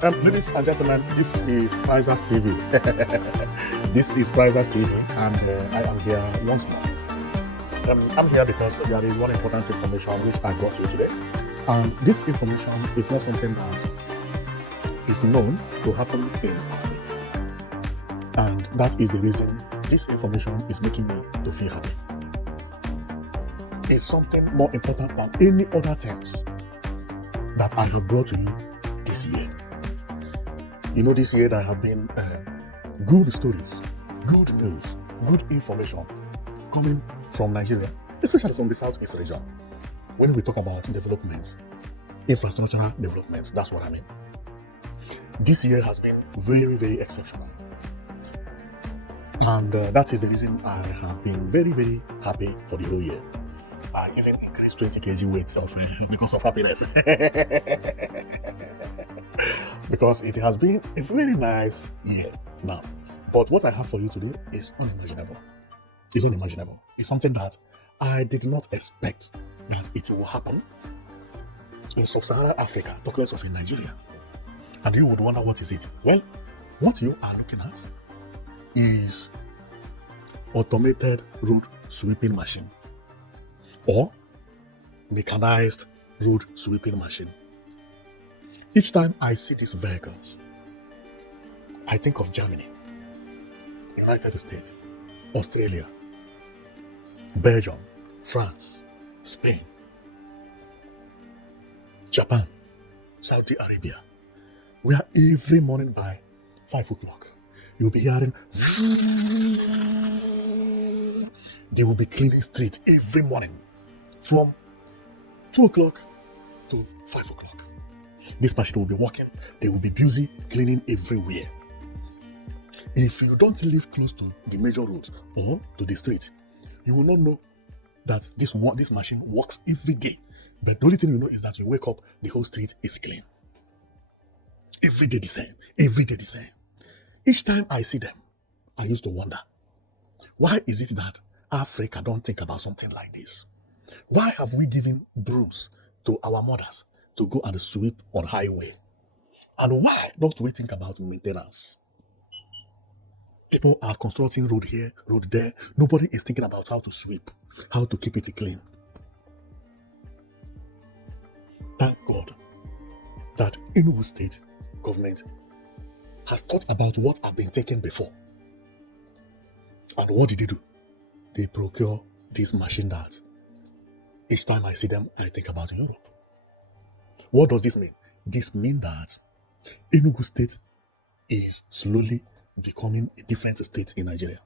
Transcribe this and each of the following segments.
Ladies and gentlemen, this is Prizers TV. This is Prizers TV, and I am here once more. I'm here because there is one important information which I brought to you today. This information is not something that is known to happen in Africa, and that is the reason this information is making me to feel happy. It's something more important than any other things that I have brought to you this year. You know, this year there have been good stories, good news, good information coming from Nigeria, especially from the Southeast region. When we talk about developments, infrastructural developments, that's what I mean. This year has been very, very exceptional. And that is the reason I have been very, very happy for the whole year. I even increased 20 kg weight because of happiness. Because it has been a very nice year now. But what I have for you today is unimaginable. It's unimaginable. It's something that I did not expect that it will happen in sub-Saharan Africa, talk less of in Nigeria. And you would wonder, what is it? Well, what you are looking at is automated road sweeping machine or mechanized road sweeping machine. Each time I see these vehicles, I think of Germany, United States, Australia, Belgium, France, Spain, Japan, Saudi Arabia, where every morning by 5 o'clock, you'll be hearing they will be cleaning streets every morning from 2 o'clock to 5 o'clock. This machine will be working, they will be busy cleaning everywhere. If you don't live close to the major road or to the street, you will not know that this machine works every day. But the only thing you know is that you wake up, the whole street is clean. Every day the same, every day the same. Each time I see them, I used to wonder, why is it that Africa don't think about something like this? Why have we given brooms to our mothers to go and sweep on highway? And why don't we think about maintenance? People are constructing road here, road there. Nobody is thinking about how to sweep, how to keep it clean. Thank God that Enugu State government has thought about what have been taken before. And what did they do? They procure this machine that each time I see them, I think about Europe. What does this mean? This means that Enugu State is slowly becoming a different state in Nigeria.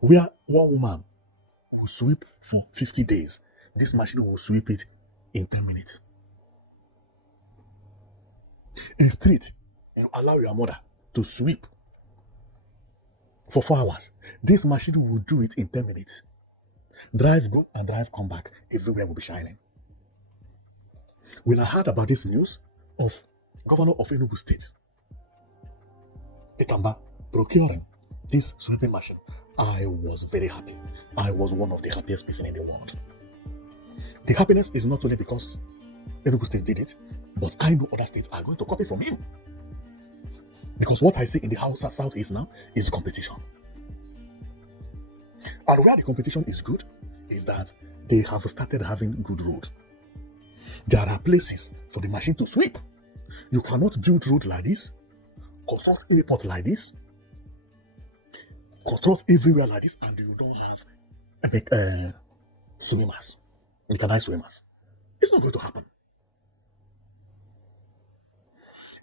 Where one woman will sweep for 50 days, this machine will sweep it in 10 minutes. A street, you allow your mother to sweep for 4 hours. This machine will do it in 10 minutes. Drive go and drive come back. Everywhere will be shining. When I heard about this news of Governor of Enugu State, Etamba, procuring this sweeping machine, I was very happy. I was one of the happiest people in the world. The happiness is not only because Enugu State did it, but I know other states are going to copy from him. Because what I see in the Hausa Southeast now is competition. And where the competition is good is that they have started having good road. There are places for the machine to sweep. You cannot build road like this, construct airport like this, construct everywhere like this, and you don't have swimmers, mechanized swimmers. It's not going to happen.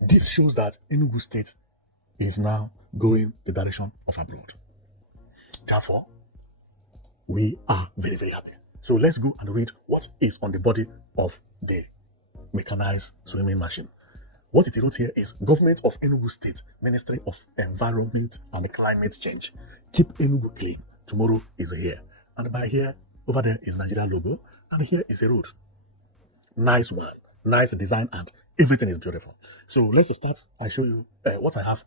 This shows that Enugu State is now going the direction of abroad. Therefore, we are very, very happy. So let's go and read what is on the body of the mechanized swimming machine. What it wrote here is Government of Enugu State, Ministry of Environment and Climate Change. Keep Enugu clean. Tomorrow is here. And by here, over there is Nigeria logo. And here is a road. Nice one. Nice design and everything is beautiful. So let's start. I show you what I have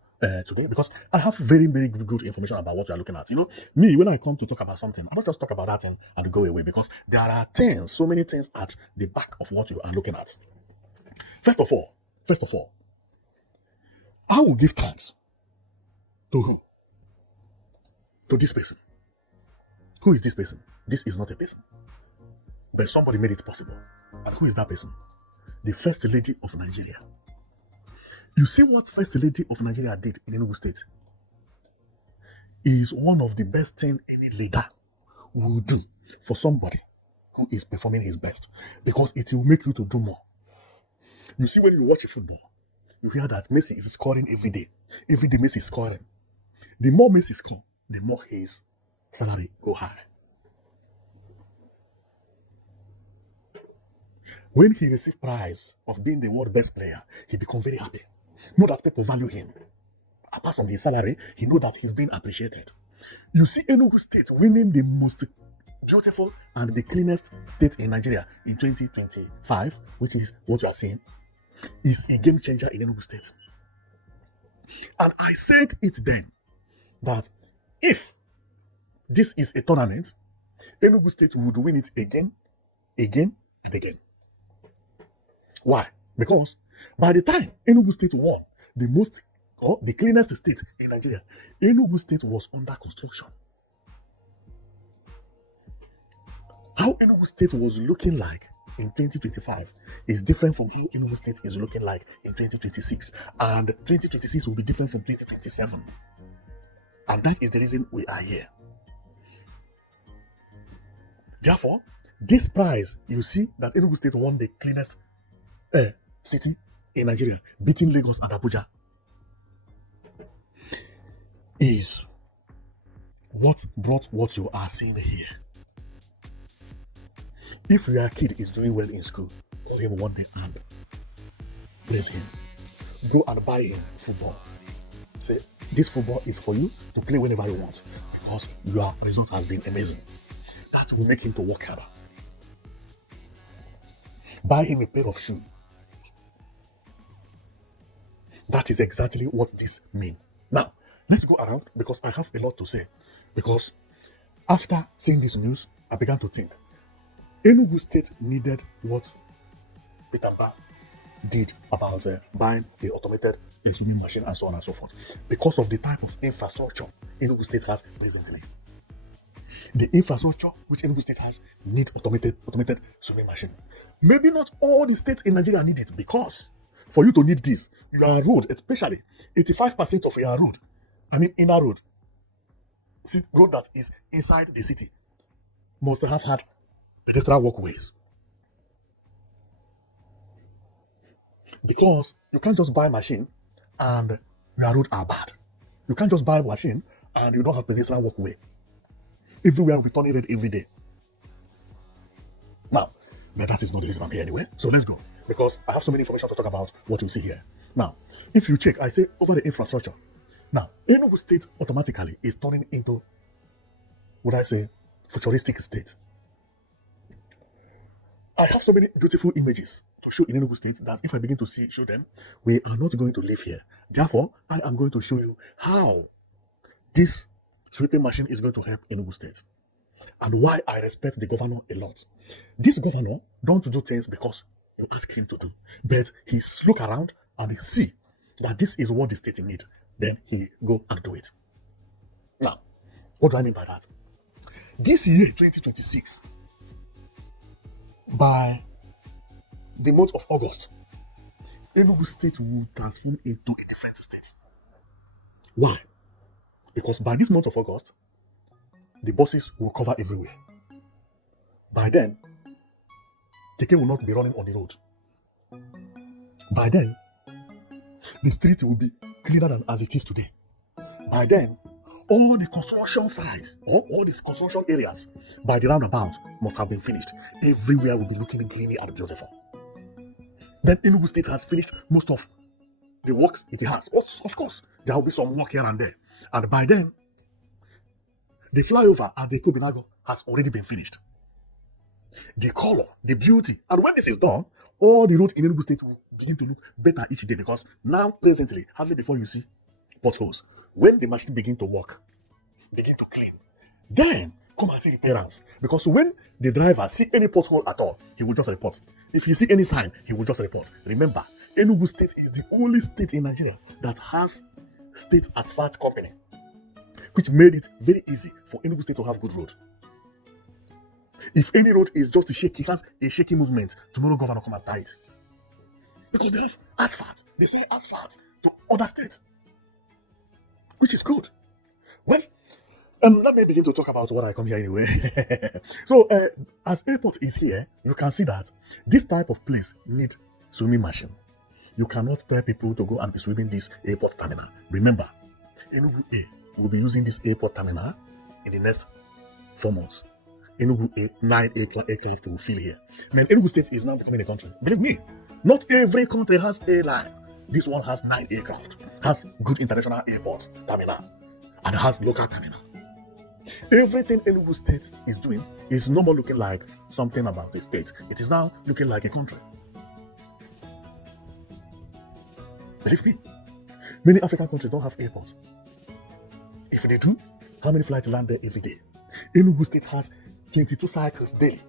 today, because I have very, very good information about what we are looking at. You know, me, when I come to talk about something, I don't just talk about that thing and go away, because there are things, so many things at the back of what you are looking at. First of all, First of all, I will give thanks to who? To this person. Who is this person? This is not a person, but somebody made it possible. And who is that person? The First Lady of Nigeria. You see what First Lady of Nigeria did in Enugu State is one of the best things any leader will do for somebody who is performing his best, because it will make you to do more. You see, when you watch football, you hear that Messi is scoring every day. Every day Messi is scoring. The more Messi scores, the more his salary go high. When he received prize of being the world best player, he become very happy. Know that people value him. Apart from his salary, he know that he's being appreciated. You see Enugu State winning the most beautiful and the cleanest state in Nigeria in 2025, which is what you are seeing, is a game changer in Enugu State. And I said it then, that if this is a tournament, Enugu State would win it again, and again. Why? Because by the time Enugu State won the most or the cleanest state in Nigeria, Enugu State was under construction. How Enugu State was looking like in 2025 is different from how Enugu State is looking like in 2026. And 2026 will be different from 2027. And that is the reason we are here. Therefore, this prize, you see that Enugu State won the cleanest city in Nigeria, beating Lagos and Abuja, is what brought what you are seeing here. If your kid is doing well in school, call him one day and praise him. Go and buy him football. Say, this football is for you to play whenever you want, because your result has been amazing. That will make him to work harder. Buy him a pair of shoes. That is exactly what this means. Now, let's go around, because I have a lot to say. Because after seeing this news, I began to think, Enugu State needed what Peter Mba did about buying the automated swimming machine and so on and so forth, because of the type of infrastructure Enugu State has presently. The infrastructure which Enugu State has need automated swimming machine. Maybe not all the states in Nigeria need it, because for you to need this, your road, especially 85% of your road, inner road, road that is inside the city, must have had pedestrian walkways. Because you can't just buy a machine and your roads are bad. You can't just buy a machine and you don't have pedestrian walkway. Everywhere will be turning red every day. Now, but that is not the reason I'm here anyway. So let's go, because I have so many information to talk about what you see here. Now, if you check, I say over the infrastructure. Now, Enugu State automatically is turning into, would I say, futuristic state. I have so many beautiful images to show in Enugu State that if I begin to show them, we are not going to live here. Therefore, I am going to show you how this sweeping machine is going to help Enugu State, and why I respect the governor a lot. This governor don't do things because you ask him to do, but he look around and he see that this is what the state need. Then he go and do it. Now, what do I mean by that? This year, 2026, by the month of August, Enugu State will transform into a different state. Why? Because by this month of August, the buses will cover everywhere. By then, Keke will not be running on the road. By then, the street will be cleaner than as it is today. By then, all the construction sites, or all these construction areas by the roundabout must have been finished. Everywhere will be looking greeny and beautiful. Then Enugu State has finished most of the works it has. Of course, there will be some work here and there. And by then, the flyover at the Kobinago has already been finished. The color, the beauty, and when this is done, all the roads in Enugu State will begin to look better each day, because now, presently, hardly before you see potholes. When the machine begin to work, begin to clean, then come and see repairers. Because when the driver see any pothole at all, he will just report. If you see any sign, he will just report. Remember, Enugu State is the only state in Nigeria that has state asphalt company, which made it very easy for Enugu State to have good road. If any road is just shaky, has a shaky movement, tomorrow governor come and tie it. Because they have asphalt. They sell asphalt to other states, which is good. Well, let me begin to talk about what I come here anyway. So, as airport is here, you can see that this type of place need swimming machine. You cannot tell people to go and be swimming this airport terminal. Remember, Enugu A will be using this airport terminal in the next 4 months. Enugu A, 9 aircraft will fill here. Man, Enugu State is now becoming a country. Believe me, not every country has airline. This one has 9 aircraft, has good international airport terminal, and has local terminal. Everything Enugu State is doing is no more looking like something about a state. It is now looking like a country. Believe me, many African countries don't have airports. If they do, how many flights land there every day? Enugu State has 22 cycles daily,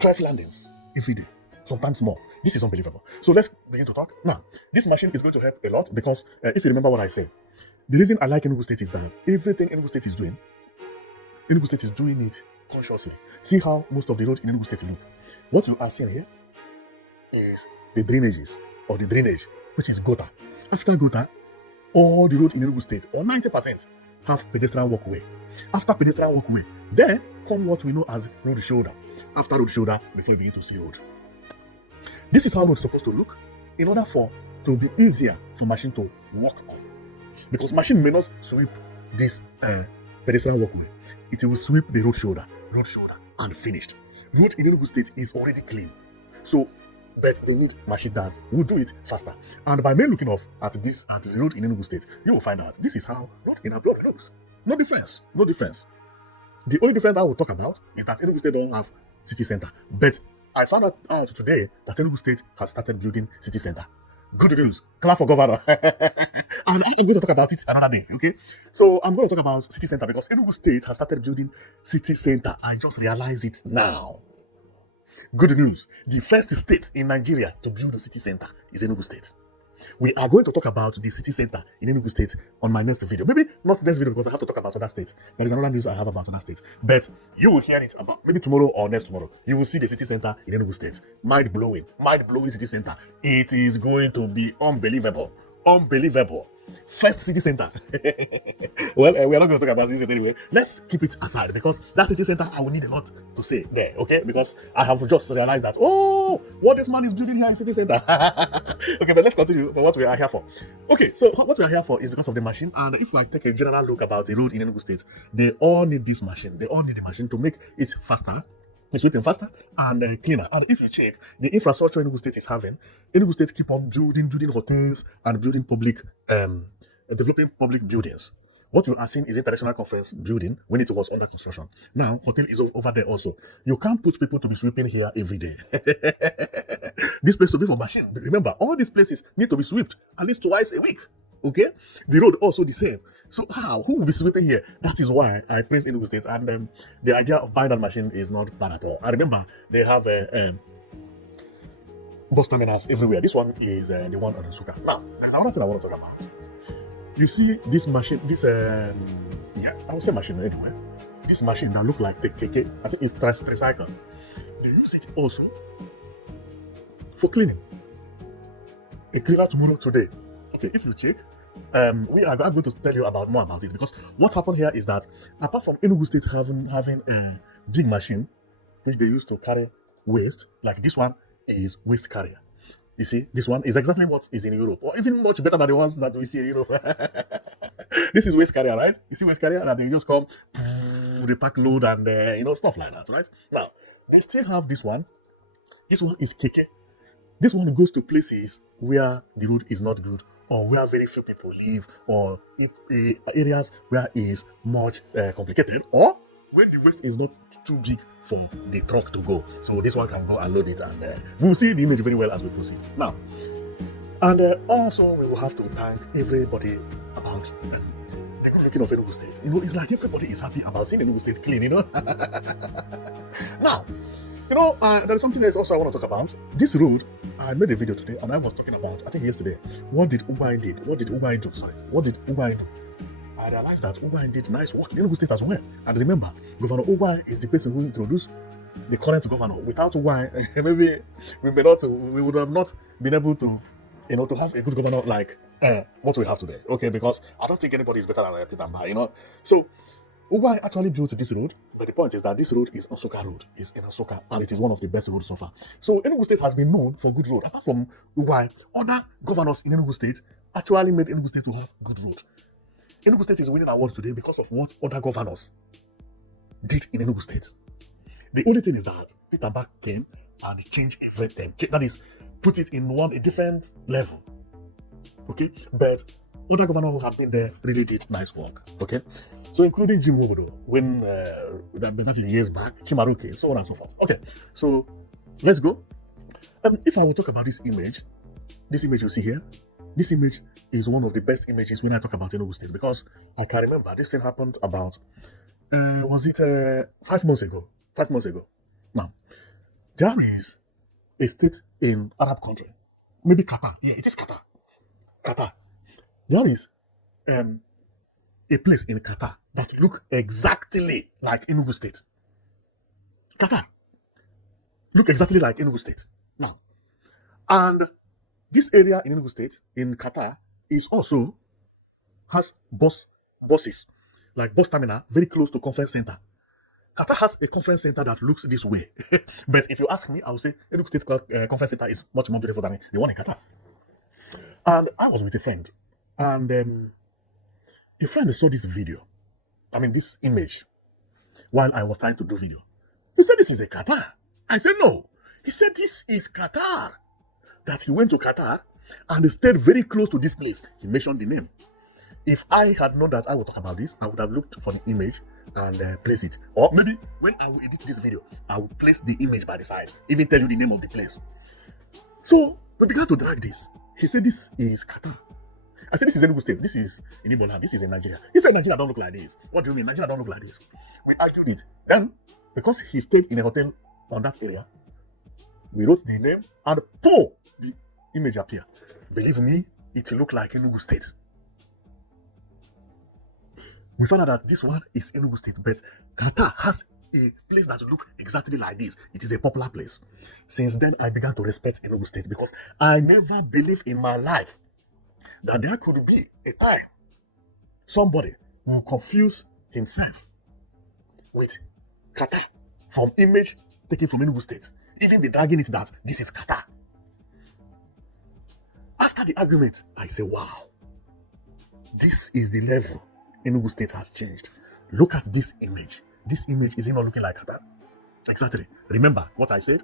12 landings every day, sometimes more. This is unbelievable. So let's begin to talk. Now, this machine is going to help a lot because if you remember what I said, the reason I like Enugu State is that everything Enugu State is doing it consciously. See how most of the roads in Enugu State look. What you are seeing here is the drainages or the drainage, which is gutter. After gutter, all the roads in Enugu State, or 90%, have pedestrian walkway. After pedestrian walkway, then come what we know as road shoulder. After road shoulder, before you begin to see road. This is how road is supposed to look in order for to be easier for machine to walk on. Because machine may not sweep this pedestrian walkway. It will sweep the road shoulder, and finished. Road in Enugu State is already clean. So, but they need machine that will do it faster. And by me looking off at the road in Enugu State, you will find out this is how road in Abuja looks. No difference. The only difference I will talk about is that Enugu State don't have city center. But I found out today that Enugu State has started building city center. Good news. Clap for governor. And I'm going to talk about it another day, okay? So I'm going to talk about city center because Enugu State has started building city center. I just realized it now. Good news. The first state in Nigeria to build a city center is Enugu State. We are going to talk about the city center in Enugu State on my next video. Maybe not next video because I have to talk about other states. There is another news I have about other states. But you will hear it about maybe tomorrow or next tomorrow. You will see the city center in Enugu State. Mind-blowing city center. It is going to be unbelievable. First city center. Well, we are not going to talk about city center anyway. Let's keep it aside because that city center, I will need a lot to say there, okay? Because I have just realized that, what this man is building here in city center. Okay, but let's continue for what we are here for. Okay, so what we are here for is because of the machine. And if I take a general look about the road in Enugu State, they all need this machine. They all need the machine to make it faster. It's sweeping faster and cleaner. And if you check the infrastructure Enugu State is having, Enugu State keep on building hotels and building developing public buildings. What you are seeing is international conference building when it was under construction. Now, hotel is over there also. You can't put people to be sweeping here every day. This place to be for machine. Remember, all these places need to be swept at least twice a week. Okay? The road also the same. So who will be sweeping here? That is why I praise Enugu State. And the idea of buying that machine is not bad at all. I remember they have bus terminals everywhere. This one is the one on Nsukka. Now, there's another thing I want to talk about. You see this machine, I would say machine anyway. This machine that look like the KK, I think it's tricycle. They use it also for cleaning. A cleaner tomorrow, today. Okay, if you check, I'm going to tell you more about it because what happened here is that apart from Enugu State having a big machine which they use to carry waste, like this one is waste carrier. You see, this one is exactly what is in Europe, or even much better than the ones that we see in Europe. This is waste carrier, right? You see waste carrier, and they just come, they pack load and stuff like that, right? Now, they still have this one. This one is keke. This one goes to places where the road is not good, or where very few people live, or areas where it is much complicated, or when the waste is not too big for the truck to go. So this one can go and load it, and we will see the image very well as we proceed. Now, and also we will have to thank everybody about the good looking of Enugu State. It's like everybody is happy about seeing Enugu State clean. Now, there is something else also I want to talk about. This road, I made a video today and I was talking about, I think yesterday, what did Ugbai do? What did Ugbai do? I realized that Ugbai did nice work in Enugu State as well. And remember, Governor Ugbai is the person who introduced the current governor. Without Ugbai, maybe we would have not been able to, to have a good governor like what we have today. Okay, because I don't think anybody is better than Peter Mba, So Ugbai actually built this road, but the point is that this road is Nsukka Road. It's in Nsukka, and it is one of the best roads so far. So Enugu State has been known for good road. Apart from Ugbai, other governors in Enugu State actually made Enugu State to have good road. Enugu State is winning award today because of what other governors did in Enugu State. The only thing is that Peter Mba came and changed everything. That is, put it in a different level. Okay, but other governors who have been there really did nice work. Okay. So including Jim Wobodo, when that is years back, Chimaruke, so on and so forth. Okay, so let's go. If I will talk about this image you see here, this image is one of the best images when I talk about Enugu State, because I can remember this thing happened about, was it 5 months ago? 5 months ago. Now, there is a state in Arab country, maybe Qatar. Yeah, it is Qatar. Qatar. There is a place in Qatar that look exactly like Enugu State. Qatar look exactly like Enugu State. Now, and this area in Enugu State, in Qatar, has buses, like bus terminal, very close to conference center. Qatar has a conference center that looks this way. But if you ask me, I would say Enugu State conference center is much more beautiful than the one in Qatar. And I was with a friend, and a friend saw this video, this image, while I was trying to do video. He said, this is a Qatar. I said, no. He said, this is Qatar. That he went to Qatar and stayed very close to this place. He mentioned the name. If I had known that I would talk about this, I would have looked for the image and place it. Or maybe when I will edit this video, I will place the image by the side, even tell you the name of the place. So we began to drag this. He said, this is Qatar. I said, this is Enugu State. This is in Ibola. This is in Nigeria. He said, Nigeria don't look like this. What do you mean? Nigeria don't look like this. We argued it. Then, because he stayed in a hotel on that area, we wrote the name and the image appear. Believe me, it looked like Enugu State. We found out that this one is Enugu State, but Qatar has a place that look exactly like this. It is a popular place. Since then, I began to respect Enugu State because I never believed in my life that there could be a time somebody will confuse himself with Qatar from image taken from Enugu State. Even be dragging it that this is Qatar. After the argument, I say, wow, this is the level Enugu State has changed. Look at this image. This image is not looking like Qatar. Exactly. Remember what I said?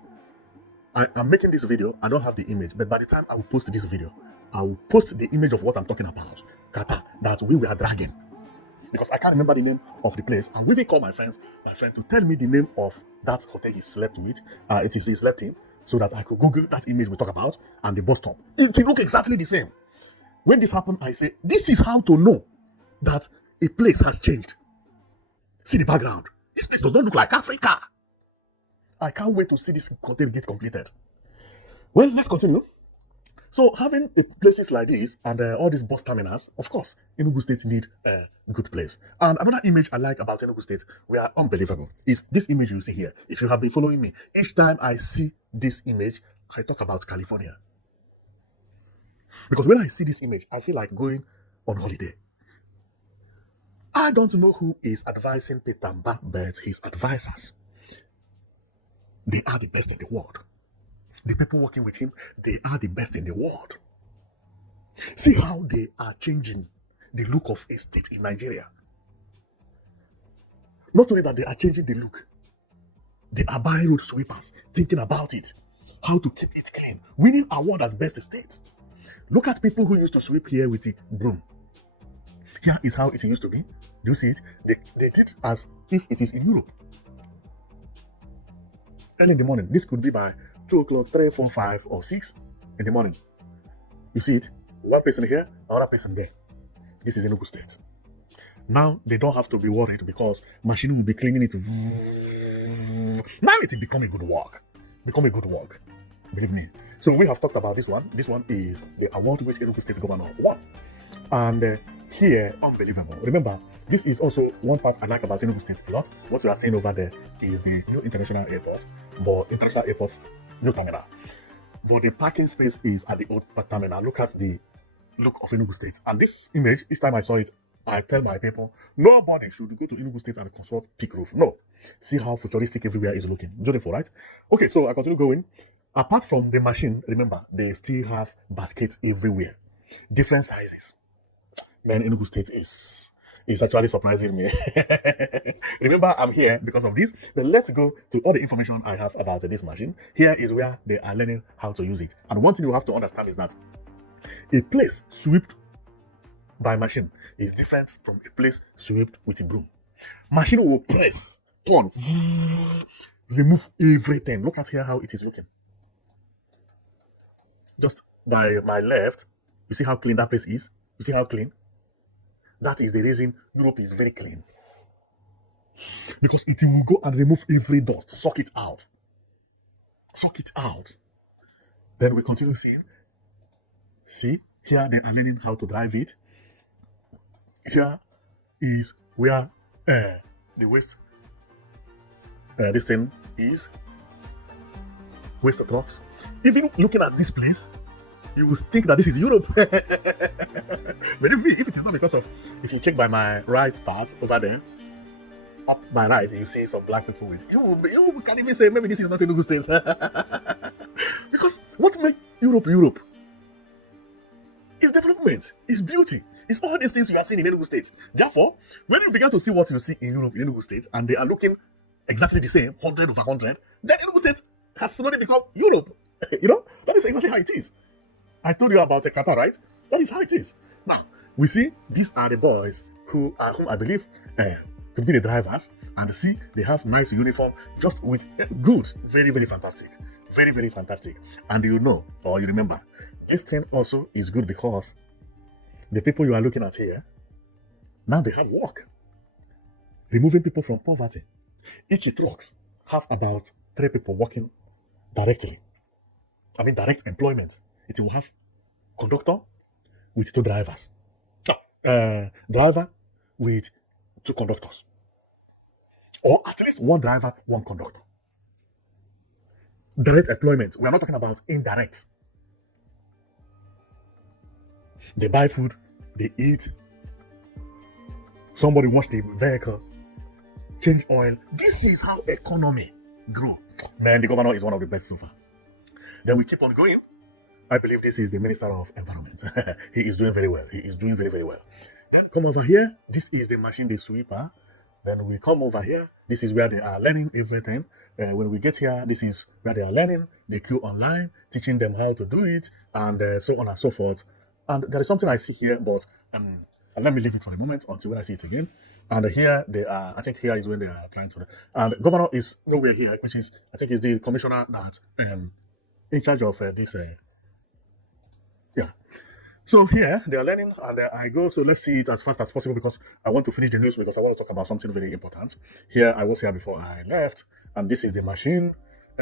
I'm making this video. I don't have the image, but by the time I will post this video, I will post the image of what I'm talking about, Qatar, that we were dragging. Because I can't remember the name of the place. And we will call my friend to tell me the name of that hotel he slept with. He slept in, so that I could Google that image we talk about and the bus stop. It look exactly the same. When this happened, I say, this is how to know that a place has changed. See the background. This place does not look like Africa. I can't wait to see this hotel get completed. Well, let's continue. So having places like this and all these bus terminals, of course, Enugu State need a good place. And another image I like about Enugu State, we are unbelievable, is this image you see here. If you have been following me, each time I see this image, I talk about California. Because when I see this image, I feel like going on holiday. I don't know who is advising Peter Mba, but his advisors, they are the best in the world. The people working with him, they are the best in the world. See how they are changing the look of a state in Nigeria. Not only that they are changing the look, they are buying road sweepers, thinking about it, how to keep it clean, winning award as best state. Look at people who used to sweep here with the broom. Here is how it used to be. Do you see it? They did as if it is in Europe. Early in the morning, this could be by 2 o'clock, 3, 4, 5, or 6 in the morning. You see it? One person here, another person there. This is Enugu State. Now they don't have to be worried because machine will be cleaning it. Now it will become a good work. Become a good work. Believe me. So we have talked about this one. This one is the award which Enugu State Governor won. And here, unbelievable. Remember, this is also one part I like about Enugu State a lot. What we are seeing over there is the new international airport, but international airport's new terminal. But the parking space is at the old terminal. Look at the look of Enugu State. And this image, each time I saw it, I tell my people, nobody should go to Enugu State and consult peak roof. No. See how futuristic everywhere is looking. Beautiful, right? Okay, so I continue going. Apart from the machine, remember, they still have baskets everywhere. Different sizes. Man, Enugu State is actually surprising me. Remember, I'm here because of this. Then let's go to all the information I have about this machine. Here is where they are learning how to use it. And one thing you have to understand is that a place swept by machine is different from a place swept with a broom. Machine will press, turn, remove everything. Look at here how it is looking. Just by my left, you see how clean that place is? You see how clean? That is the reason Europe is very clean. Because it will go and remove every dust, suck it out. Suck it out. Then we continue seeing. See, here they are learning how to drive it. Here is where the waste, this thing is. Waste trucks. Even looking at this place, you will think that this is Europe. Believe me, if it is not because of, if you check by my right part over there, up my right, you see some black people with, you can even say maybe this is not Enugu State. Because what makes Europe Europe is development, is beauty, it's all these things you are seeing in Enugu State. Therefore, when you begin to see what you see in Europe, in Enugu State, and they are looking exactly the same, 100 over 100, then Enugu State has slowly become Europe. You know, that is exactly how it is. I told you about Qatar, right? That is how it is. Now, we see these are the boys whom I believe could be the drivers, and see they have nice uniform, just with good, very, very fantastic. Very, very fantastic. And you know, or you remember, this thing also is good because the people you are looking at here, now they have work. Removing people from poverty. Each trucks have about 3 people working directly. I mean, direct employment. It will have conductor with 2 drivers. Driver with 2 conductors. Or at least 1 driver, 1 conductor. Direct employment. We are not talking about indirect. They buy food, they eat. Somebody wash the vehicle, change oil. This is how economy grow. Man, the governor is one of the best so far. Then we keep on going. I believe this is the Minister of Environment. He is doing very well. He is doing very, very well. Then come over here. This is the machine, the sweeper. Then we come over here. This is where they are learning everything. When we get here, this is where they are learning. They queue online, teaching them how to do it, and so on and so forth. And there is something I see here, but let me leave it for a moment until when I see it again. And here they are, I think here is when they are trying to. And the governor is nowhere here, which is, I think, is the commissioner that in charge of this. Yeah. So here they are learning, and I go. So let's see it as fast as possible because I want to finish the news because I want to talk about something very important. Here I was here before I left, and this is the machine.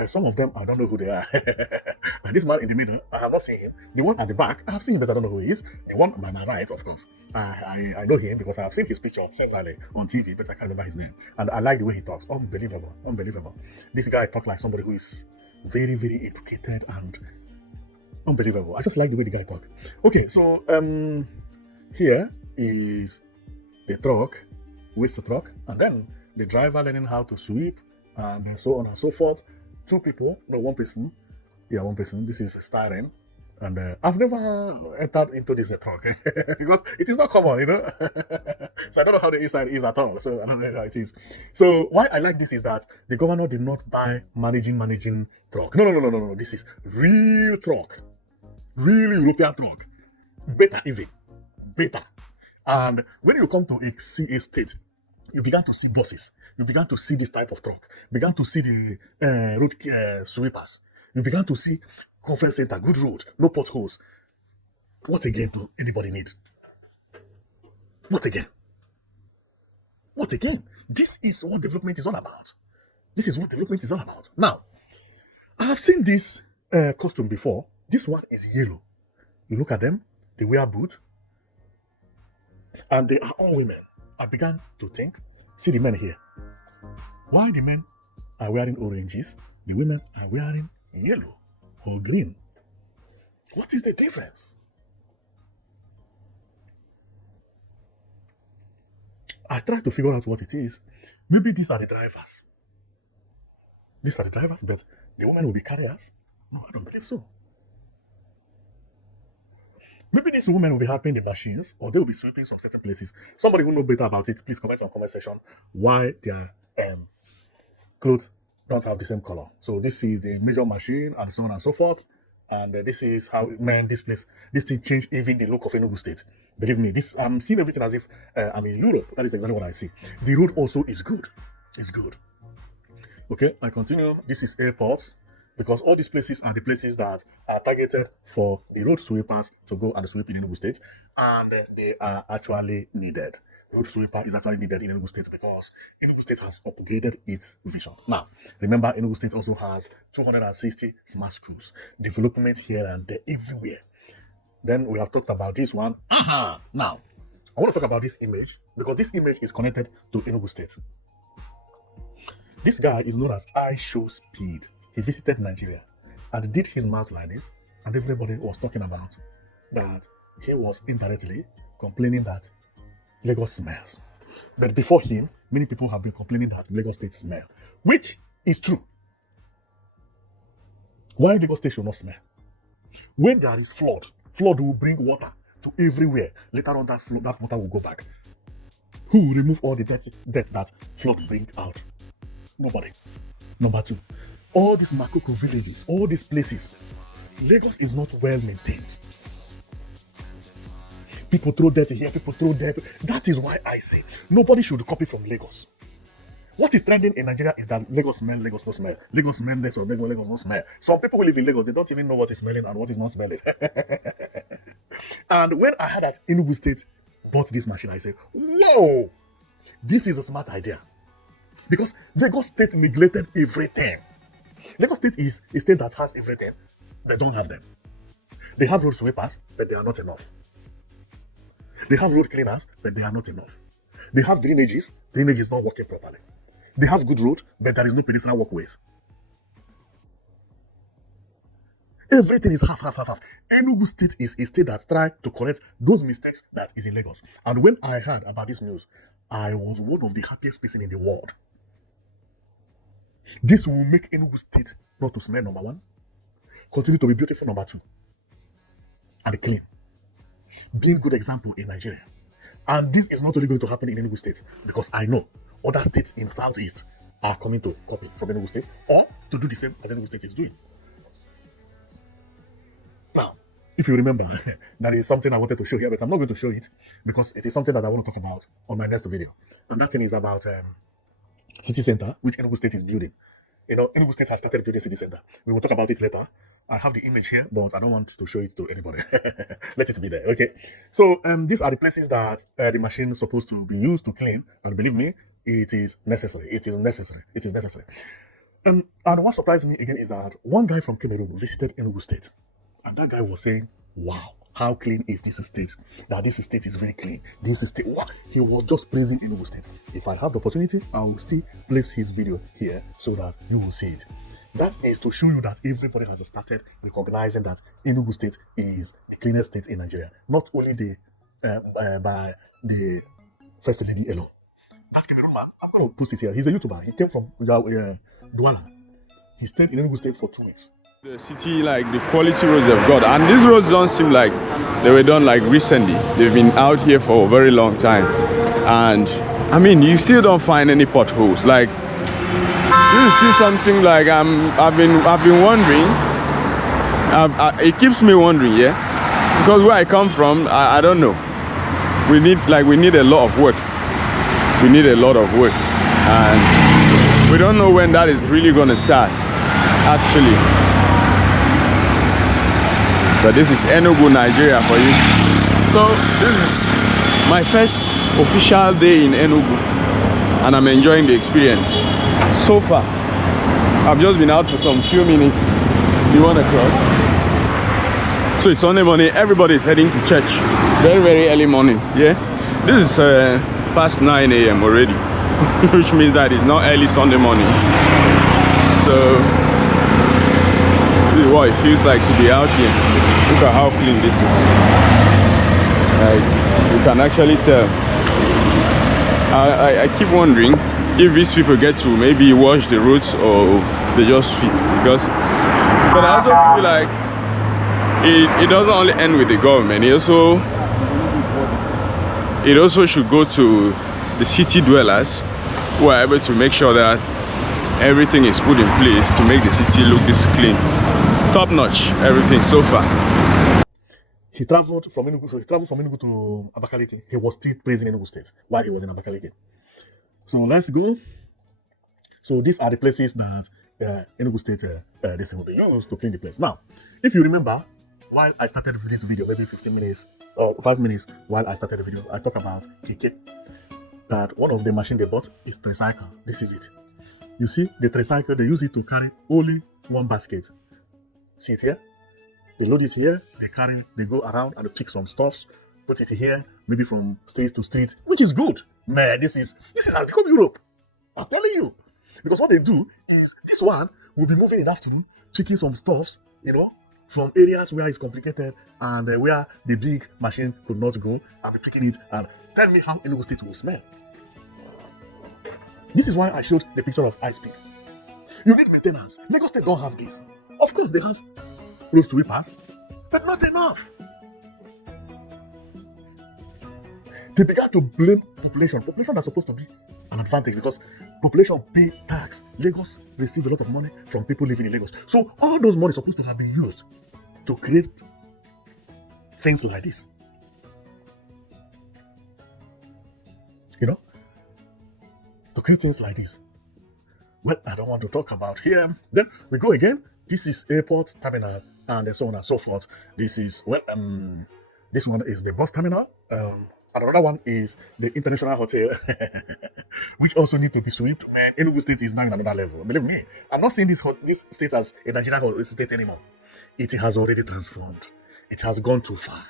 Some of them I don't know who they are. And this man in the middle, I have not seen him. The one at the back, I have seen him, but I don't know who he is. The one by my right, of course, I know him because I have seen his picture severally on TV, but I can't remember his name. And I like the way he talks. Unbelievable, unbelievable. This guy talks like somebody who is very, very educated and unbelievable. I just like the way the guy talks. Okay, so here is the truck, waste truck, and then the driver learning how to sweep, and so on and so forth. 2 people, no, 1 person. Yeah, 1 person. This is styrene. And I've never entered into this truck because it is not common, you know. So I don't know how the inside is at all. So I don't know how it is. So why I like this is that the governor did not buy managing truck. No. This is real truck. Real European truck. Better even. Better. And when you come to see a state, you began to see buses. You began to see this type of truck. You began to see the road sweepers. You began to see conference center, good road, no potholes. What again do anybody need? What again? What again? This is what development is all about. This is what development is all about. Now, I have seen this costume before. This one is yellow. You look at them, they wear boots, and they are all women. I began to think, see the men here. Why the men are wearing oranges, the women are wearing yellow or green? What is the difference? I tried to figure out what it is. Maybe these are the drivers. These are the drivers, but the women will be carriers? No, I don't believe so. Maybe these women will be helping the machines, or they will be sweeping some certain places. Somebody who knows better about it, please comment on comment section why their clothes don't have the same color. So this is the major machine and so on and so forth. And this is how it meant this thing changed even the look of Enugu State. Believe me, I'm seeing everything as if I'm in Europe. That is exactly what I see. The road also is good. It's good. Okay, I continue. This is airport, because all these places are the places that are targeted for the road sweepers to go and sweep in Enugu State, and they are actually needed. The road sweeper is actually needed in Enugu State because Enugu State has upgraded its vision. Now, remember, Enugu State also has 260 smart schools, development here and there, everywhere. Then we have talked about this one. Now, I want to talk about this image because this image is connected to Enugu State. This guy is known as I Show Speed. He visited Nigeria and did his mouth like this, and everybody was talking about that he was indirectly complaining that Lagos smells. But before him, many people have been complaining that Lagos State smell, which is true. Why Lagos State should not smell? When there is flood will bring water to everywhere. Later on, that water will go back. Who will remove all the dirt that flood will bring out? Nobody. Number two, all these Makoko villages, all these places, Lagos is not well maintained. People throw dirt here, people throw dirt. That is why I say nobody should copy from Lagos. What is trending in Nigeria is that Lagos smell, Lagos no smell. Lagos smell this or Lagos no smell. Some people who live in Lagos, they don't even know what is smelling and what is not smelling. And when I heard that Enugu State bought this machine, I said, whoa, this is a smart idea. Because Lagos State neglected everything. Lagos State is a state that has everything, but don't have them. They have road sweepers, but they are not enough. They have road cleaners, but they are not enough. They have drainage is not working properly. They have good road, but there is no pedestrian walkways. Everything is half. Enugu State is a state that tried to correct those mistakes that is in Lagos. And when I heard about this news, I was one of the happiest person in the world. This will make Enugu State not to smell, number one, continue to be beautiful, number two, and clean. Being good example in Nigeria. And this is not only going to happen in Enugu State, because I know other states in the southeast are coming to copy from Enugu State or to do the same as Enugu State is doing. Now, if you remember, that is something I wanted to show here, but I'm not going to show it because it is something that I want to talk about on my next video. And that thing is about city center, which Enugu State is building. You know, Enugu State has started building city center. We will talk about it later. I have the image here, but I don't want to show it to anybody. Let it be there, okay? So these are the places that the machine is supposed to be used to clean. And believe me, it is necessary. It is necessary. It is necessary. And what surprised me again is that one guy from Cameroon visited Enugu State. And that guy was saying, wow, how clean is this state? That this state is very clean. This state, wow. He was just praising Enugu State. If I have the opportunity, I will still place his video here so that you will see it. That is to show you that everybody has started recognizing that Enugu State is the cleanest state in Nigeria. Not only by the First Lady alone. That's Cameroon man. I'm going to post it here. He's a YouTuber. He came from Douala. He stayed in Enugu State for 2 weeks. The city, like the quality roads they've got, and these roads don't seem like they were done like recently. They've been out here for a very long time, and I mean, you still don't find any potholes. Like this is still something like I've been wondering. It keeps me wondering, yeah, because where I come from, I don't know. We need a lot of work. We need a lot of work, and we don't know when that is really gonna start, actually. But this is Enugu, Nigeria for you. So this is my first official day in Enugu. and I'm enjoying the experience. So far, I've just been out for some few minutes. You want to cross? So it's Sunday morning, everybody is heading to church. Very early morning, yeah? This is past 9 a.m. already, which means that it's not early Sunday morning. So, this is what it feels like to be out here. Look at how clean this is. Like, you can actually tell. I keep wondering if these people get to maybe wash the roads or they just sweep, because but I also feel like it doesn't only end with the government. It also should go to the city dwellers who are able to make sure that everything is put in place to make the city look this clean. Top notch, everything so far. He traveled from Enugu to Abakaliki. He was still praising Enugu State while he was in Abakaliki. So let's go. So these are the places that Enugu State this will be used to clean the place. Now, if you remember, while I started this video, maybe 15 minutes or 5 minutes while I started the video, I talked about Keke. That one of the machine they bought is tricycle. This is it. You see, the tricycle, they use it to carry only one basket. See it here? They load it here, they go around and they pick some stuffs, put it here, maybe from street to street, which is good. Man, this has become Europe. I'm telling you. Because what they do is this one will be moving in the afternoon, picking some stuffs, from areas where it's complicated and where the big machine could not go, and be picking it and tell me how Enugu State will smell. This is why I showed the picture of high speed. You need maintenance. Lagos State don't have this. Of course, they have road sweepers, but not enough. They began to blame population. Population is supposed to be an advantage because population pay tax. Lagos receive a lot of money from people living in Lagos. So all those money is supposed to have been used to create things like this. To create things like this. Well, I don't want to talk about here. Then we go again. This is airport terminal and so on and so forth. This is, this one is the bus terminal. And another one is the international hotel, which also need to be swept. Man, Enugu State is now in another level. Believe me, I'm not seeing this state as a Nigerian state anymore. It has already transformed. It has gone too far.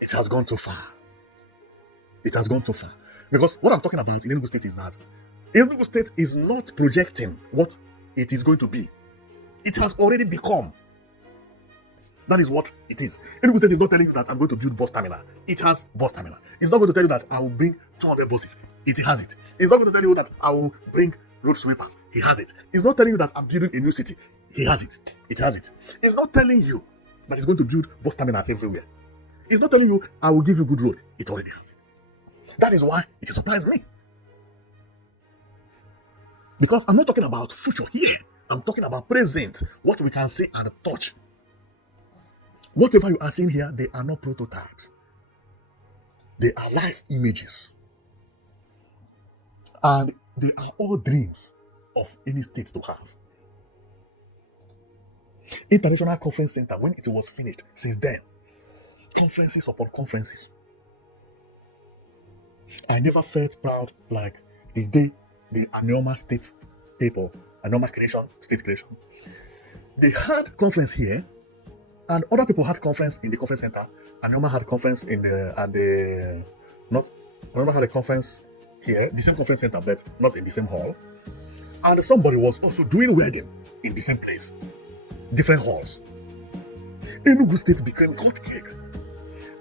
It has gone too far. It has gone too far. Because what I'm talking about in Enugu State is that Enugu State is not projecting what it is going to be. It has already become. That is what it is. Enugu State is not telling you that I'm going to build bus terminal. It has bus terminal. It's not going to tell you that I will bring 200 buses. It has it. It's not going to tell you that I will bring road sweepers. He has it. It's not telling you that I'm building a new city. He has it. It has it. It's not telling you that it's going to build bus terminals everywhere. It's not telling you I will give you good road. It already has it. That is why it surprised me. Because I'm not talking about future here. I'm talking about present, what we can see and touch. Whatever you are seeing here, they are not prototypes. They are live images. And they are all dreams of any state to have. International Conference Center, when it was finished, since then, conferences upon conferences. I never felt proud like the day the Anoma state people, Anoma creation, state creation. They had conference here, and other people had conference in the conference center. Anoma had conference Anoma had a conference here, the same conference center, but not in the same hall. And somebody was also doing wedding in the same place, different halls. Enugu State became hot cake.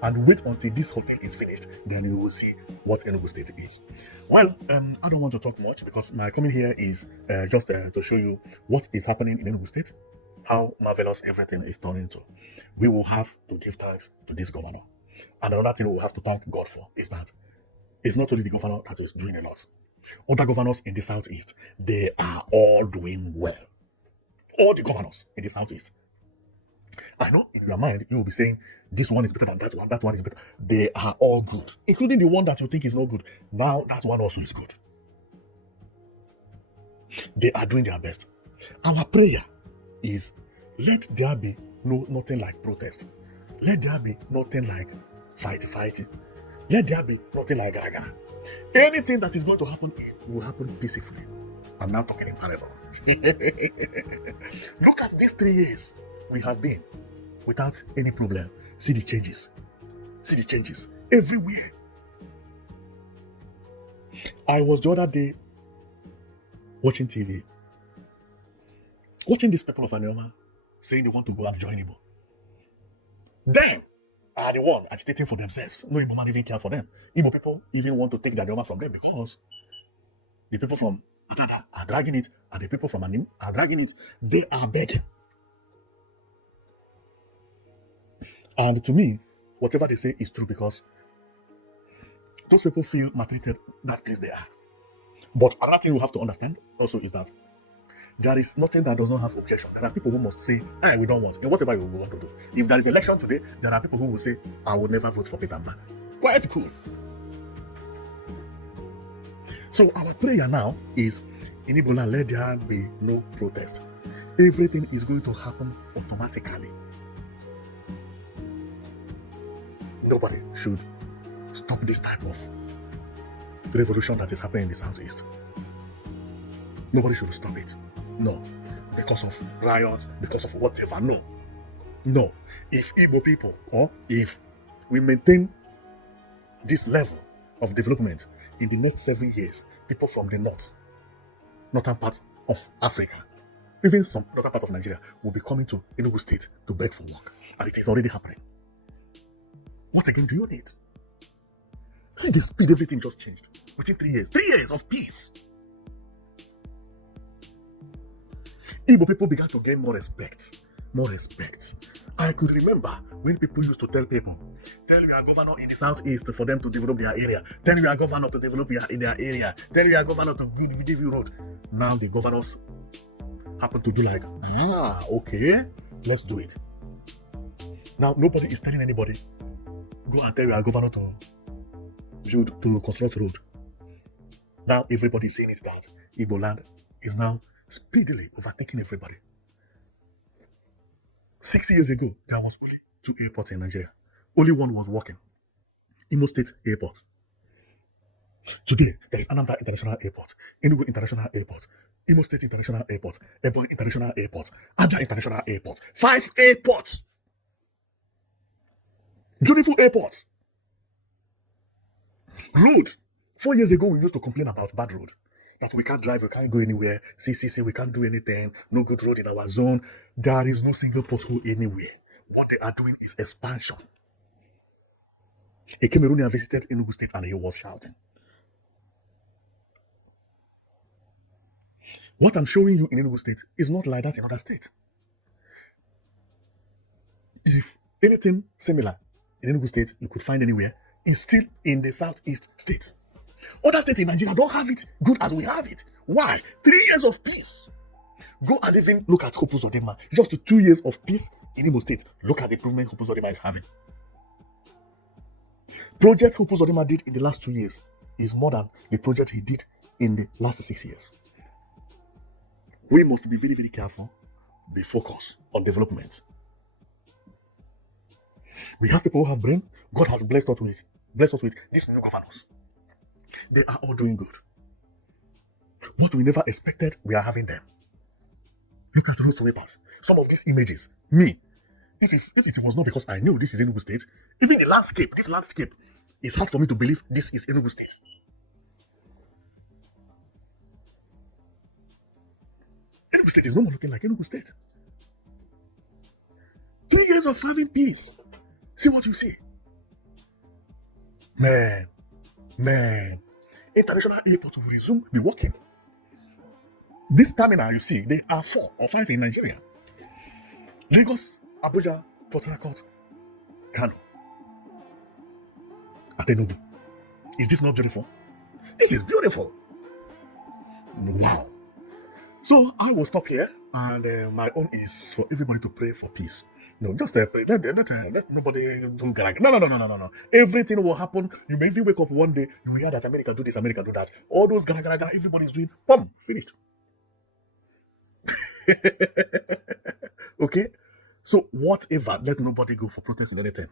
And wait until this hotel is finished, then you will see what Enugu State is. Well, I don't want to talk much because my coming here is just to show you what is happening in Enugu State, how marvelous everything is turning into. We will have to give thanks to this governor. And another thing we will have to thank God for is that it's not only the governor that is doing a lot. Other governors in the southeast, they are all doing well. All the governors in the southeast. I know in your mind, you will be saying, this one is better than that one is better. They are all good, including the one that you think is not good. Now, that one also is good. They are doing their best. Our prayer is, let there be nothing like protest. Let there be nothing like fighting. Let there be nothing like gara. Anything that is going to happen, it will happen peacefully. I'm now talking in parable. Look at these 3 years we have been without any problem. See the changes. See the changes everywhere. I was the other day watching TV, watching these people of Anioma saying they want to go and join Igbo. Them are the one agitating for themselves. No Igbo man even care for them. Igbo people even want to take the Anioma from them because the people from Adada are dragging it, and the people from Anim are dragging it. They are begging. And to me, whatever they say is true because those people feel maltreated that place they are. But another thing you have to understand also is that there is nothing that does not have objection. There are people who must say, we don't want, and whatever you want to do. If there is election today, there are people who will say, I will never vote for Petamba. Quite cool. So our prayer now is, in Ebola, let there be no protest. Everything is going to happen automatically. Nobody should stop this type of revolution that is happening in the Southeast. Nobody should stop it. No. Because of riots, because of whatever. No. No. If Igbo people, or if we maintain this level of development in the next 7 years, people from the northern part of Africa, even some northern part of Nigeria, will be coming to Enugu State to beg for work. And it is already happening. What again do you need? See the speed everything just changed within 3 years. 3 years of peace. Igbo people began to gain more respect. More respect. I could remember when people used to tell people, tell your governor in the southeast for them to develop their area. Tell your governor to develop their area. Tell your governor to give you road. Now the governors happen to do like, okay, let's do it. Now nobody is telling anybody, go and tell your governor to construct road. Now everybody is saying is that Igbo land is now speedily overtaking everybody. 6 years ago, there was only 2 airports in Nigeria. Only one was working. Imo State Airport. Today, there is Anambra International Airport, Enugu International Airport, Imo State International Airport, Ebonyi International Airport, Abia International Airport. 5 airports. Beautiful airports. Road. 4 years ago, we used to complain about bad road. That we can't drive, we can't go anywhere. See, we can't do anything. No good road in our zone. There is no single pothole anywhere. What they are doing is expansion. A Cameroonian visited Enugu State and he was shouting. What I'm showing you in Enugu State is not like that in other states. If anything similar in Enugu State you could find anywhere, is still in the southeast states. Other states in Nigeria don't have it good as we have it. Why? 3 years of peace. Go and even look at Hope Uzodinma. Just 2 years of peace in Imo State. Look at the improvement Hope Uzodinma is having. Project Hope Uzodinma did in the last 2 years is more than the project he did in the last 6 years. We must be very, very careful. Be focused on development. We have people who have brain. God has blessed us with these new governors. They are all doing good. What we never expected, we are having them. Look at road sweepers. Some of these images, me, if it was not because I knew this is Enugu State, even the landscape, this landscape, it's hard for me to believe this is Enugu State. Enugu State is no more looking like Enugu State. 3 years of having peace. See what you see. Man. International airport will resume be working. This terminal you see, they are 4 or 5 in Nigeria. Lagos, Abuja, Port Harcourt, Kano, and Enugu. Is this not beautiful? This is beautiful. Wow. So I will stop here, and my own is for everybody to pray for peace. No, just pray. Let nobody do garag. No. Everything will happen. You may even wake up one day, you hear that America do this, America do that. All those garag, everybody's doing, boom, finished. Okay? So whatever, let nobody go for protest or anything.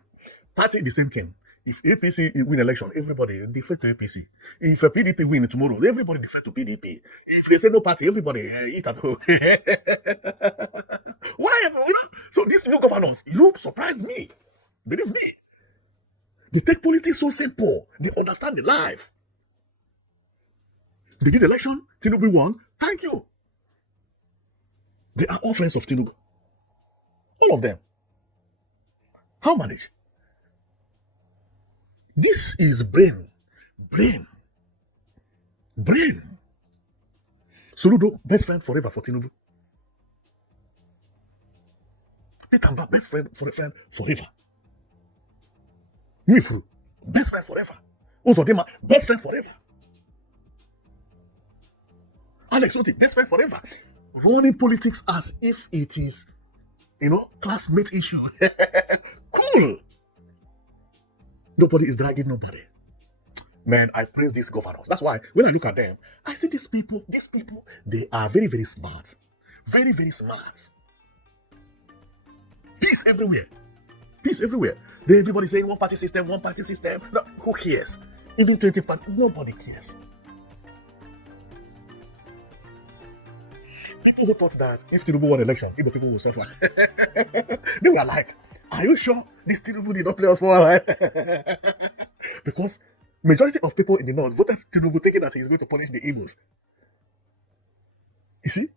Party, the same thing. If APC win election, everybody defer to APC. If a PDP win tomorrow, everybody defer to PDP. If they say no party, everybody eat at home. Why? So these new governors, you surprise me. Believe me. They take politics so simple. They understand the life. They did election, Tinubu won. Thank you. They are all friends of Tinubu. All of them. How manage? This is brain. Soludo, best friend forever for Tinubu. Pitamba, best friend forever. Mifru, best friend forever. Uzodima, best friend forever. Alex Oti, best friend forever. Running politics as if it is, classmate issue. Cool. Nobody is dragging nobody. Man, I praise these governors. That's why when I look at them, I see these people, they are very, very smart. Very, very smart. Peace everywhere. Everybody saying one party system. No, who cares? Even 20 parties, nobody cares. People who thought that if Tinubu won election, if the people will suffer, they were like, are you sure this Tinubu did not play us for a while? Because majority of people in the north voted Tinubu thinking that he's going to punish the Igbos. You see?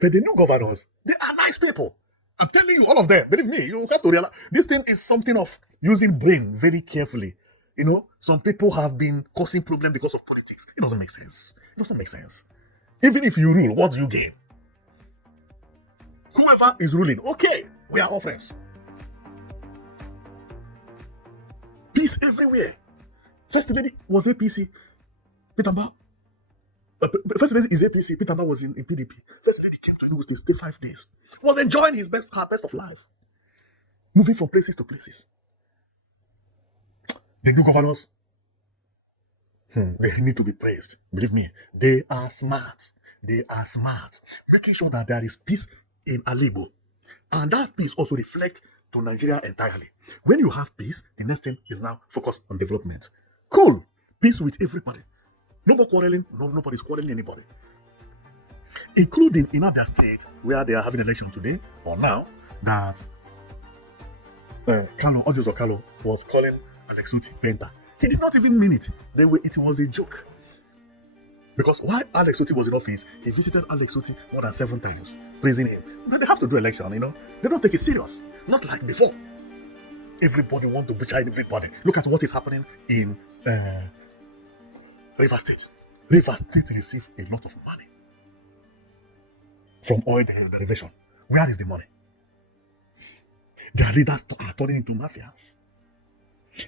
But the new governors, they are nice people. I'm telling you, all of them. Believe me, you have to realize this thing is something of using brain very carefully. Some people have been causing problems because of politics. It doesn't make sense. Even if you rule, what do you gain? Whoever is ruling, okay, we are all friends. Peace everywhere. First lady was APC. Pitamba. First lady is APC. Pitamba was in PDP. First lady came to Enugu State, stayed 5 days. Was enjoying her best of life. Moving from places to places. The new governors, they need to be praised. Believe me, they are smart. Making sure that there is peace in Alebo. And that peace also reflects to Nigeria entirely. When you have peace, the next thing is now focus on development. Cool. Peace with everybody. No more quarreling. Nobody's quarreling anybody. Including in other states where they are having election today or now, that Carlo was calling Alex Uti Penta. He did not even mean it. It was a joke. Because while Alex Uti was in office, he visited Alex Uti more than 7 times, praising him. But they have to do election, They don't take it serious. Not like before. Everybody want to betray everybody. Look at what is happening in River State. River State received a lot of money from oil derivation. Where is the money? Their leaders are turning into mafias.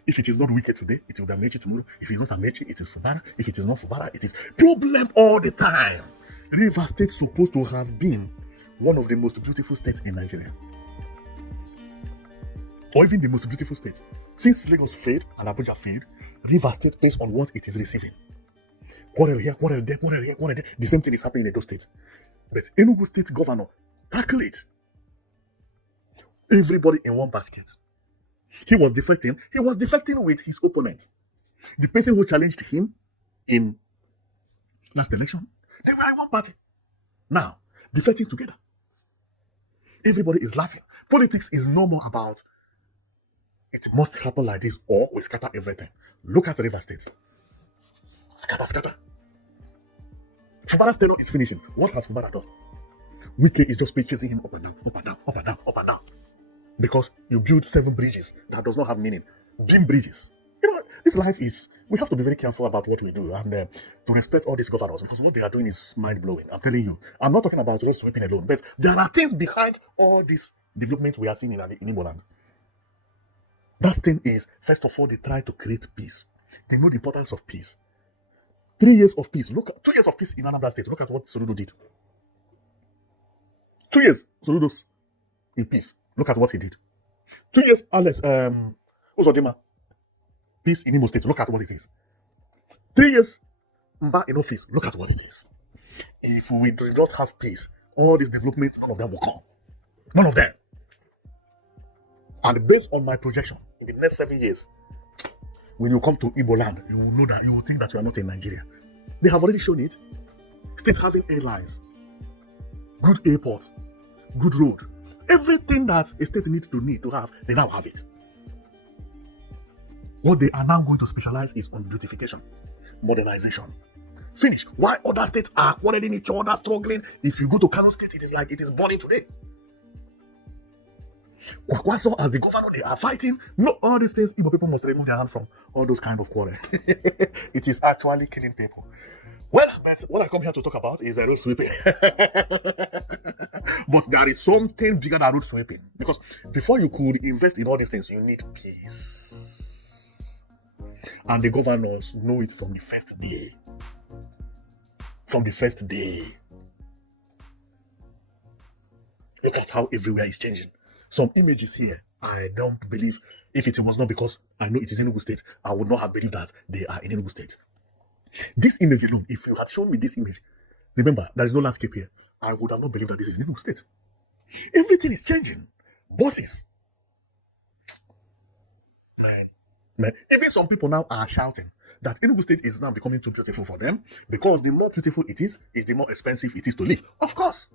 If it is not Wike today, it will be Amechi tomorrow. If it is not Amechi, it is Fubara. If it is not Fubara, it is problem all the time. River State is supposed to have been one of the most beautiful states in Nigeria. Or even the most beautiful state. Since Lagos failed and Abuja failed, River State is on what it is receiving. Quarrel here, quarrel there, quarrel here, quarrel there. The same thing is happening in Edo State. But Enugu State governor, tackle it. Everybody in one basket. He was defecting with his opponent. The person who challenged him in last election, they were in one party. Now, defecting together. Everybody is laughing. Politics is no more about it must happen like this or we scatter everything. Look at River State. Scatter. Fubara's tenure is finishing. What has Fubara done? Wike is just chasing him up and down. Because you build 7 bridges that does not have meaning. Beam bridges. This life is, we have to be very careful about what we do and to respect all these governors because what they are doing is mind-blowing. I'm telling you. I'm not talking about just sweeping alone, but there are things behind all this development we are seeing in Igbo land. That thing is, first of all, they try to create peace. They know the importance of peace. 3 years of peace. 2 years of peace in Anambra State. Look at what Soludo did. 2 years, Soludo's in peace. Look at what he did. 2 years, Alex, Uzodima, peace in Imo State. Look at what it is. 3 years, Mba in office. Look at what it is. If we do not have peace, all this development, all of them will come. None of them. And based on my projection, in the next 7 years, when you come to Igbo land, you will know that you will think that you are not in Nigeria. They have already shown it. States having airlines, good airport, good road. Everything that a state need to have, they now have it. What they are now going to specialize is on beautification, modernization. Finish. Why other states are quarreling each other, struggling? If you go to Kano State, it is like it is burning today. Kwakwaso, as the governor, they are fighting. No, all these things, Igbo people must remove their hand from all those kind of quarrel. It is actually killing people. Well, but what I come here to talk about is road sweeping. But there is something bigger than road sweeping. Because before you could invest in all these things, you need peace. And the governors know it from the first day. From the first day. Look at how everywhere is changing. Some images here, I don't believe, if it was not because I know it is Enugu State, I would not have believed that they are in Enugu State. This image alone, if you had shown me this image, remember, there is no landscape here, I would have not believed that this is Enugu State. Everything is changing. Buses. Man. Even some people now are shouting that Enugu State is now becoming too beautiful for them because the more beautiful it is the more expensive it is to live. Of course.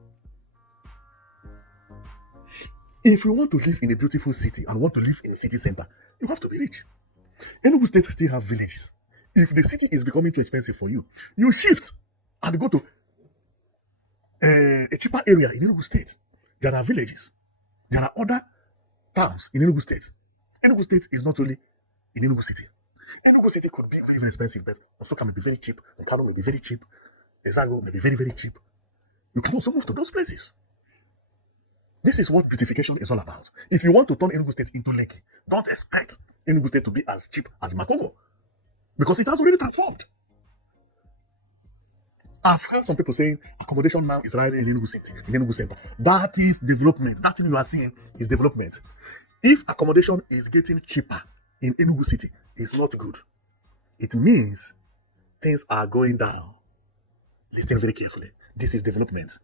If you want to live in a beautiful city and want to live in a city center, you have to be rich. Enugu State still have villages. If the city is becoming too expensive for you, you shift and go to a cheaper area in Enugu State. There are villages. There are other towns in Enugu State. Enugu State is not only in Enugu City. Enugu City could be very, very expensive, but Osaka may be very cheap. Nkano may be very cheap. Ezago may be very, very cheap. You can also move to those places. This is what beautification is all about. If you want to turn Enugu State into Lekki, don't expect Enugu State to be as cheap as Makogo, because it has already transformed. I've heard some people saying accommodation now is rising in Enugu City, in Enugu Center. That is development. That thing you are seeing is development. If accommodation is getting cheaper in Enugu City, it's not good. It means things are going down. Listen very carefully. This is development.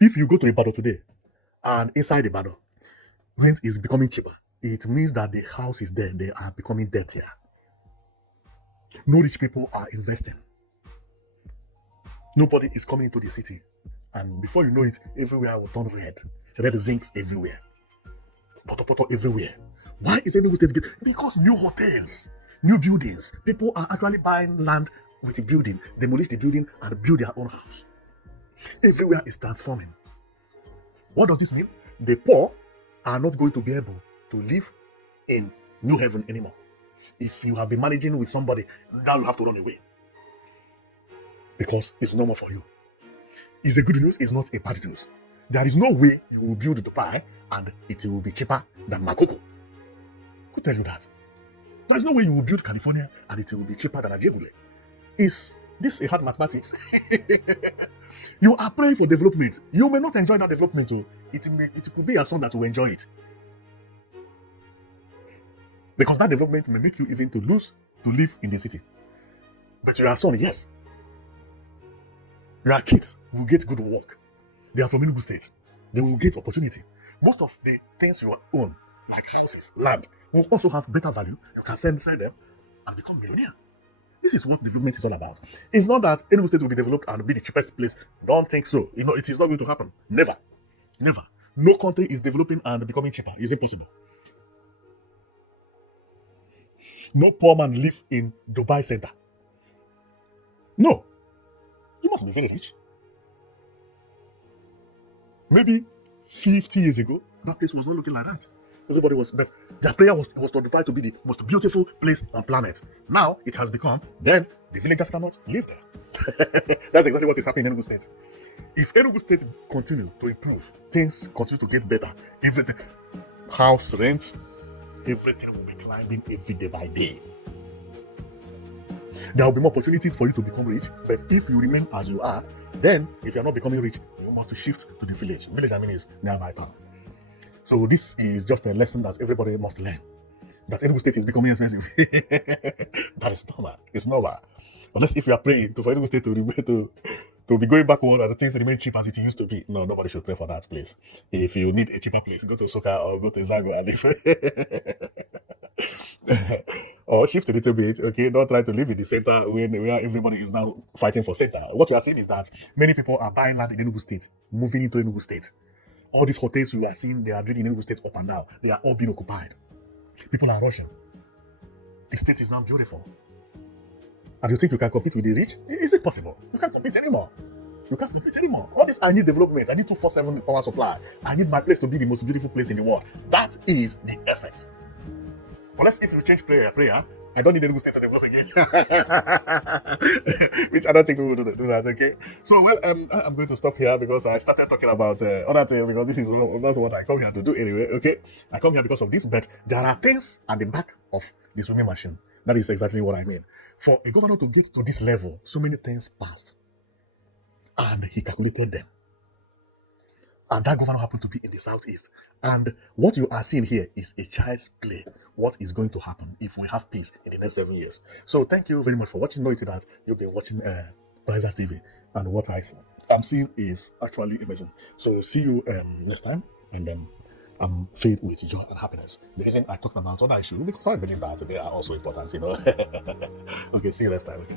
If you go to Ibadan today, and inside Ibadan, rent is becoming cheaper, it means that the house is there, they are becoming dirtier. No rich people are investing. Nobody is coming into the city. And before you know it, everywhere will turn red. Red zincs everywhere. Poto everywhere. Why is Enugu State getting? Because new hotels, new buildings. People are actually buying land with a building, demolish the building and build their own house. Everywhere is transforming. What does this mean? The poor are not going to be able to live in New Haven anymore. If you have been managing with somebody, now you have to run away. Because it's normal for you. It's a good news, it's not a bad news. There is no way you will build Dubai and it will be cheaper than Makoko. Who tell you that? There is no way you will build California and it will be cheaper than Ajegule. Is this a hard mathematics? You are praying for development. You may not enjoy that development. It could be your son that will enjoy it. Because that development may make you even to lose to live in the city. But your son, yes. Your kids will get good work. They are from Enugu State. They will get opportunity. Most of the things you own, like houses, land, will also have better value. You can sell them and become millionaire. This is what development is all about. It's not that Enugu State will be developed and be the cheapest place. Don't think so. It is not going to happen. Never. Never. No country is developing and becoming cheaper. It's impossible. No poor man live in Dubai Center. No. You must be very rich. Maybe 50 years ago, that place was not looking like that. Everybody was, but their prayer was to Dubai to be the most beautiful place on planet. Now it has become, then the villagers cannot live there. That's exactly what is happening in Enugu State. If Enugu State continue to improve, things continue to get better, everything, house rent, everything will be climbing every day by day. There will be more opportunity for you to become rich, but if you remain as you are, then if you are not becoming rich, you must shift to the village. Village, I mean, is nearby town. So this is just a lesson that everybody must learn. That Enugu State is becoming expensive. That is normal. It's normal. Unless if you are praying for Enugu State to to be going backward and the things remain cheap as it used to be. No, nobody should pray for that place. If you need a cheaper place, go to Soka or go to Zago and live. Or shift a little bit, okay? Don't try to live in the center where everybody is now fighting for center. What we are seeing is that many people are buying land in Enugu State, moving into Enugu State. All these hotels we are seeing, they are doing in Enugu State up and down. They are all being occupied. People are rushing. The state is now beautiful. And you think you can compete with the rich? Is it possible? You can't compete anymore. You can't compete anymore. All this, I need development. I need 247 power supply. I need my place to be the most beautiful place in the world. That is the effect. Unless if you change prayer, I don't need Enugu State to develop again. Which I don't think we will do that, okay? So, well, I'm going to stop here because I started talking about other things because this is not what I come here to do anyway, okay? I come here because of this, but there are things at the back of the swimming machine. That is exactly what I mean. For a governor to get to this level, so many things passed. And he calculated them. And that governor happened to be in the southeast. And what you are seeing here is a child's play. What is going to happen if we have peace in the next 7 years? So thank you very much for watching. Know it that you've been watching Prizes TV. And what I'm seeing is actually amazing. So see you next time. And I'm filled with joy and happiness. The reason I talked about other issues because I believe that they are also important, you know. Okay, see you next time. Okay.